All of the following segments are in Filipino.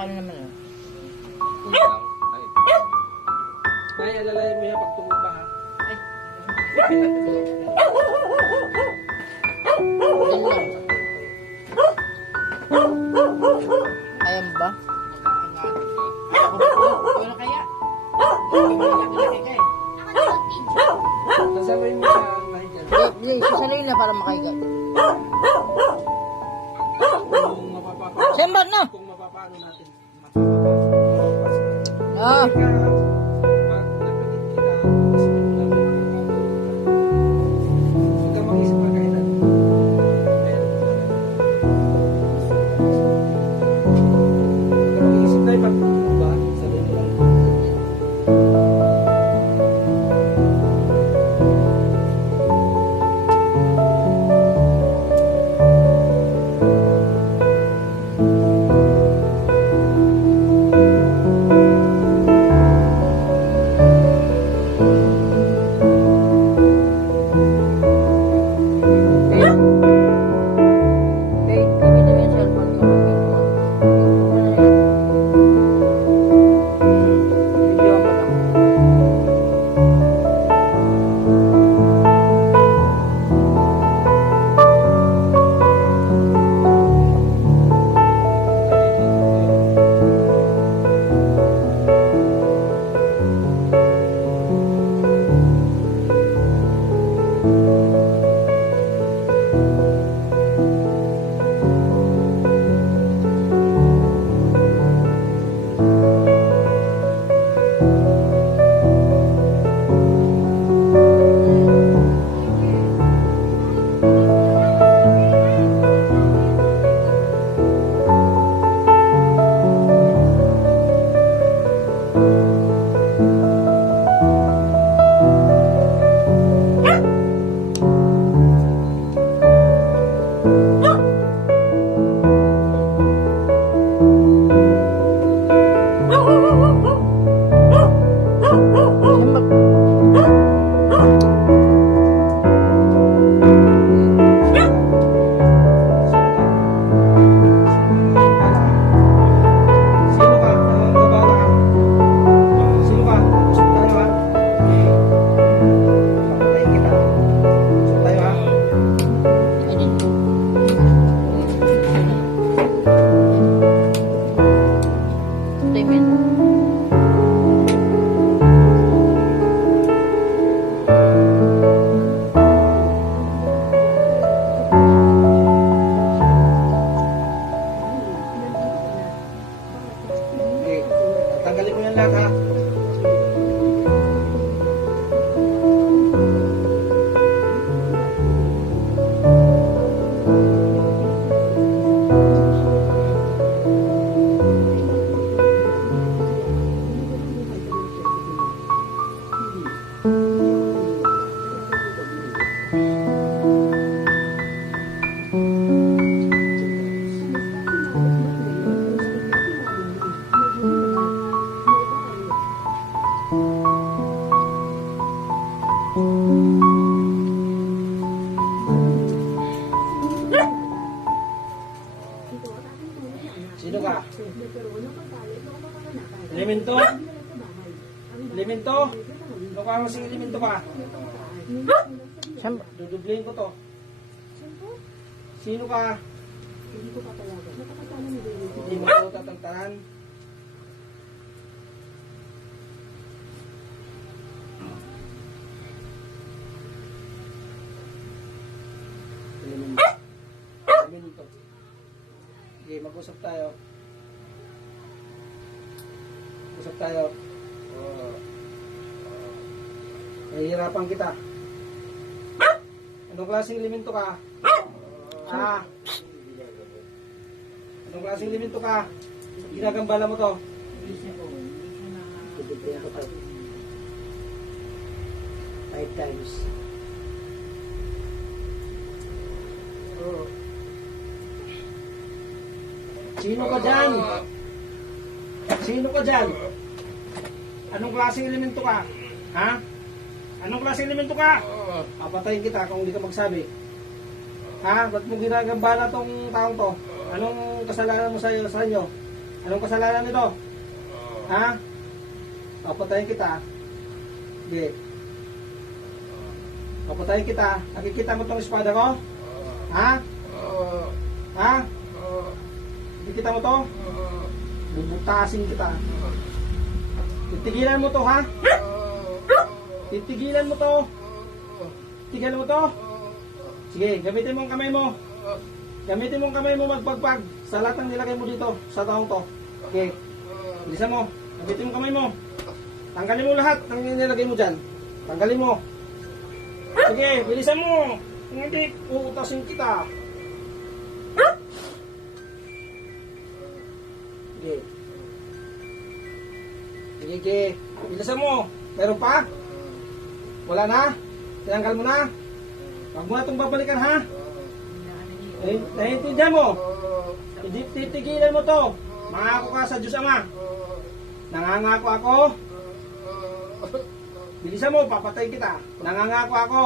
ano naman ah. Ay, alalayan mo yan pag tumumpa ha. Ay. Ayan ba? Wala kaya? Nasabay mo siya ang lahi dyan. Sasalay na para makaigat. Kung mapapapa... Sembat na! Kung mapapano natin. Ah! Pag nagpalit kita, isipin mo lang. Huwag ka mag-isip pagkailan. Ayan. Huwag ka mag-isip tayo pag ba? Sabihin mo lang. Okay, gamitin mo yung cellphone ko. Video mo lang. Sembat. Sino ka? Ang gabala ka? Sino ka? Usap tayo ha? Papatayin kita. Usap tayo ha? Ayun. Statement. Okay. Tanggalin mo yan lahat ha? Sino ka? Elemento? Elemento? Mukha mo si elemento ka? Sembat. Dudublihin ko to. Sino ka? Hindi mo ko tatagtahan. Elemento. Elemento. Okay, mag-usap tayo. Usap tayo. Nahihirapan kita. Anong klaseng elemento ka? Anong klaseng elemento ka? Ginagambala mo to? Five times. Sino ka dyan? Sino ka dyan? Anong klaseng elemento ka? Ha? Anong klaseng elemento ka? Papatayin kita kung hindi ka magsabi. Ha? Ba't mo ginagambala tong taong to? Anong kasalanan mo sa inyo? Anong kasalanan nito? Ha? Papatayin kita. Sige. Papatayin kita. Nakikita mo tong espada ko? Ha? Ha? Nakikita mo to? Bubutasin kita. Titigilan mo to, ha? Titigilan mo to. Titigilan mo to. Sige, gamitin mo ang kamay mo. Gamitin mo ang kamay mo magpagpag sa lahat ng nilagay mo dito, sa taong to. Okay. Bilisan mo. Gamitin mo ang kamay mo. Tanggalin mo lahat ng nilagay mo dyan. Tanggalin mo. Sige, bilisan mo. Kung hindi, uutasin kita. Sige. Sige, sige. Bilisan mo. Meron pa? Wala na? Tinanggal mo na? Huwag mo na itong babalikan, ha? Naiintindihan mo? Titigilan mo to. Mangako ka sa Diyos Ama. Nangangako ako. Bilisan mo, papatayin kita. Nangangako ako.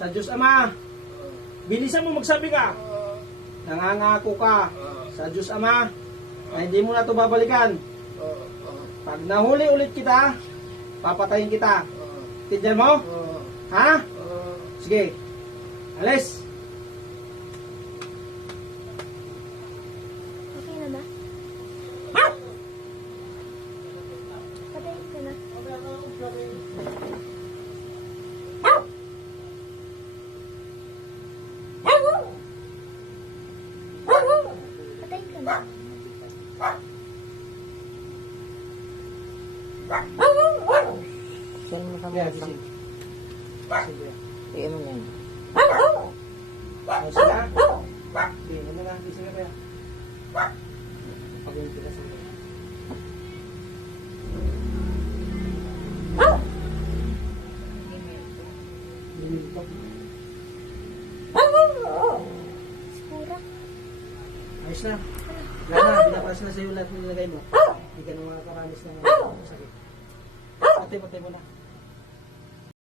Sa Diyos Ama. Bilisan mo, magsabi ka. Nangangako ka. Sa Diyos Ama. Na hindi mo na ito babalikan. Pag nahuli ulit kita, papatayin kita. Tindihan mo? Ha? Sige. Alis. Okay na ba? Patayin ka na. Patayin ka na. Saan mo kami? Yeah, gising. Sige. Iyan mo yan. O sila? Sige, ano na? Gising na kaya? Pag-uwi kita sa Skura. Ayos na. Wala na, binapas na sa'yo lahat ng nilagay mo. Hindi ka na makakaramis ng sakit. Patay mo na.